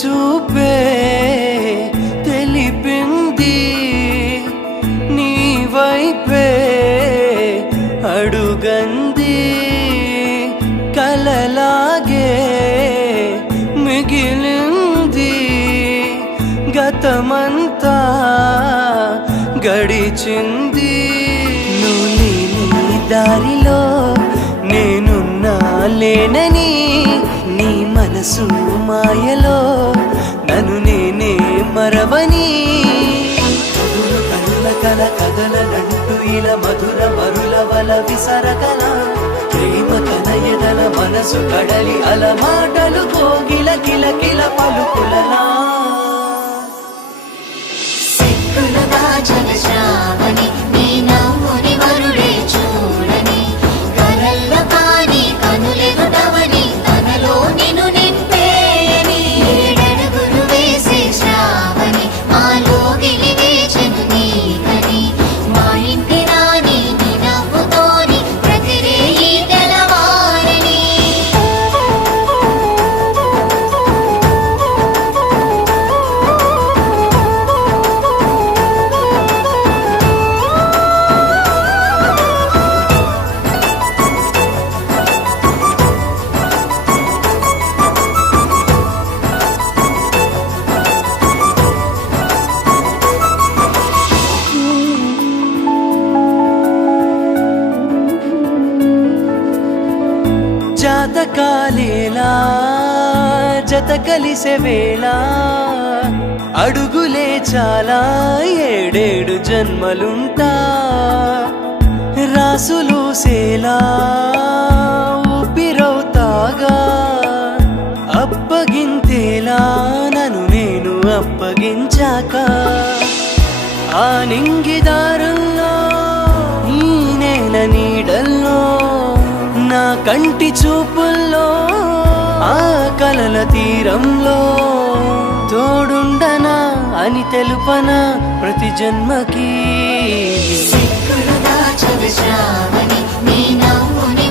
చూపే తెలిపింది నీ వైపే అడుగంది కలలాగే మిగిలింది గతమంతా గడిచింది నువ్వు లేని దారిలో నేనున్నా లేనని నీ మనసు మాయలో నన్ను నేనే మరవని కనుల కల కదలనంటూ ఇలా మధుర మరుల వల విసరగల ప్రేమ కనయదల మనసు కడలి అల మాటలు కోగిల కిల కిల పలుకులలా శ్రావణి నీ నవ్వుని వరుడే చూడని కలల్లో కాని కనులెదుటవని తనలో నిన్ను నింపేయని ఏడడుగులు వేసే శ్రావణి మాలోగిలి వేచెను నీకని మా ఇంటి రాని నీ నవ్వుతోని ప్రతిరేయి తెలవారని జాతకాలేలా జత కలిసే వేళ అడుగులే చాలా ఏడేడు జన్మలుంటా రాసులు సేలా ఊపిరవుతాగా అప్పగింతేలా నన్ను నేను అప్పగించాక ఆ నింగిదారుల్లో ఈ నేల నీడల్లో నా కంటి చూపుల్లో ఆ కలల తీరంలో తోడుండనా అని తెలుపనా ప్రతి జన్మకి సిగ్గులు దాచవు శ్రావణి నీ నవ్వుని